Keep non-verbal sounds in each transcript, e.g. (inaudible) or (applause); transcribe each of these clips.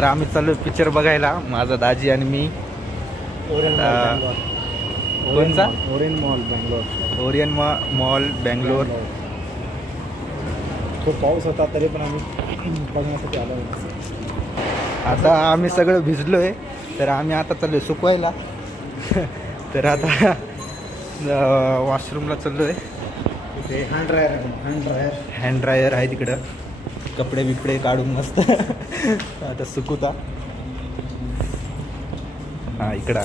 तर आम्ही चाललो पिक्चर बघायला. माझा दाजी आणि मी. कोणचा? Orion mall Bangalore Orion mall Bangalore खूप पाऊस होता तरी पण आम्ही (clears throat) बघण्यासाठी आलो आता आम्ही सगळं भिजलोय. तर आम्ही आता चाललोय सुकवायला. (laughs) तर आता वॉशरूमला चाललोय. तिथे hand dryer hand dryer hand dryer आहे तिकडं. कपडे बिपडे काढून मस्त. आता सुकुता. हा इकडं.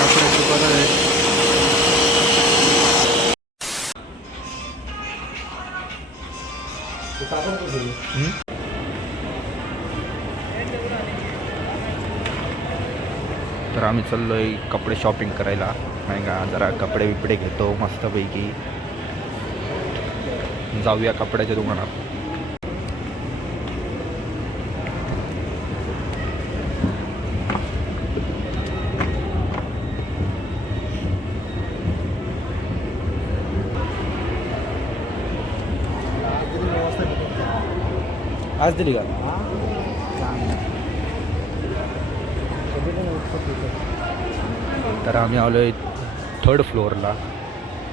कपडे सुकवणार आहे. तर आम्ही चाललोय कपडे शॉपिंग करायला. नाही का जरा कपडे बिपडे घेतो मस्तपैकी. जाऊया कपड्याच्या दुकानात. आज दिली का? तर आम्ही आलो आहे थर्ड फ्लोअरला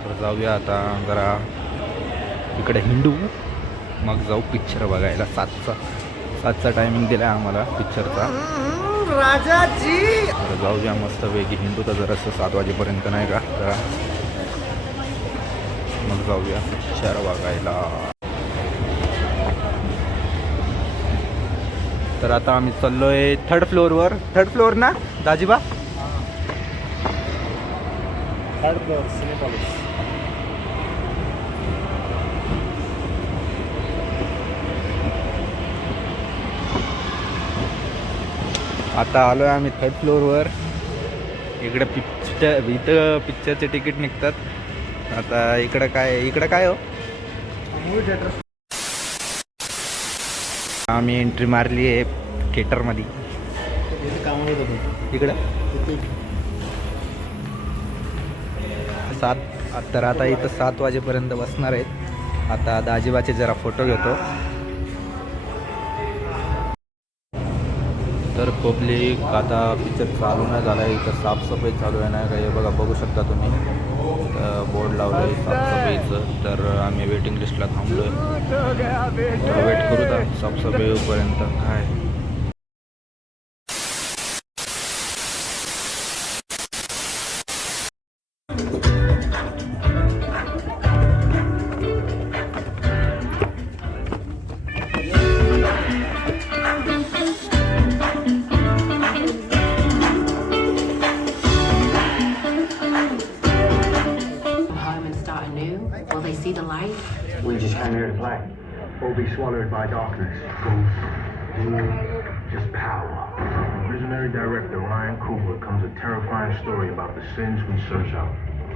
तर जाऊया आता जरा इकडे हिंडू मग जाऊ पिक्चर बघायला. सातचा सातचा टायमिंग दिला आहे आम्हाला पिक्चरचा राजाजी. तर जाऊया मस्तपैकी हिंदू तर जरासं सात वाजेपर्यंत नाही का? जरा मग जाऊया पिक्चर बघायला. तर आता आम्ही चाललोय थर्ड फ्लोअरवर थर्ड फ्लोअर ना दाजीबा? थर्ड फ्लोअर सिनेपॉलिस आता आलो आहे आम्ही थर्ड फ्लोअरवर इकडं पिक्चर इथं पिक्चरचे तिकीट निघतात. आता इकडं काय इकडं काय हो? मूवी थिएटर आम्ही एंट्री मारली आहे थिएटरमध्ये इकडं. सात तर आता इथं सात वाजेपर्यंत बसणार आहेत. आता दाजीबाचे जरा फोटो घेतो. तर पब्लिक आता पिक्चर चालू नाही झाला आहे इथं साफसफाई चालू आहे नाही का हे बघा बघू शकता तुम्ही. बोर्ड लावलं आहे साफसफाईचं तर आम्ही वेटिंग लिस्टला थांबलो आहे वेट करू द्या साफसफाईपर्यंत काय? See the light? We just came here to play. Or be swallowed by darkness. Ghost. Demon. Just power. From visionary director Ryan Coogler comes a terrifying story about the sins we search out.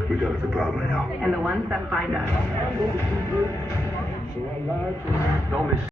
We got the problem now. And the ones that find us. Don't miss.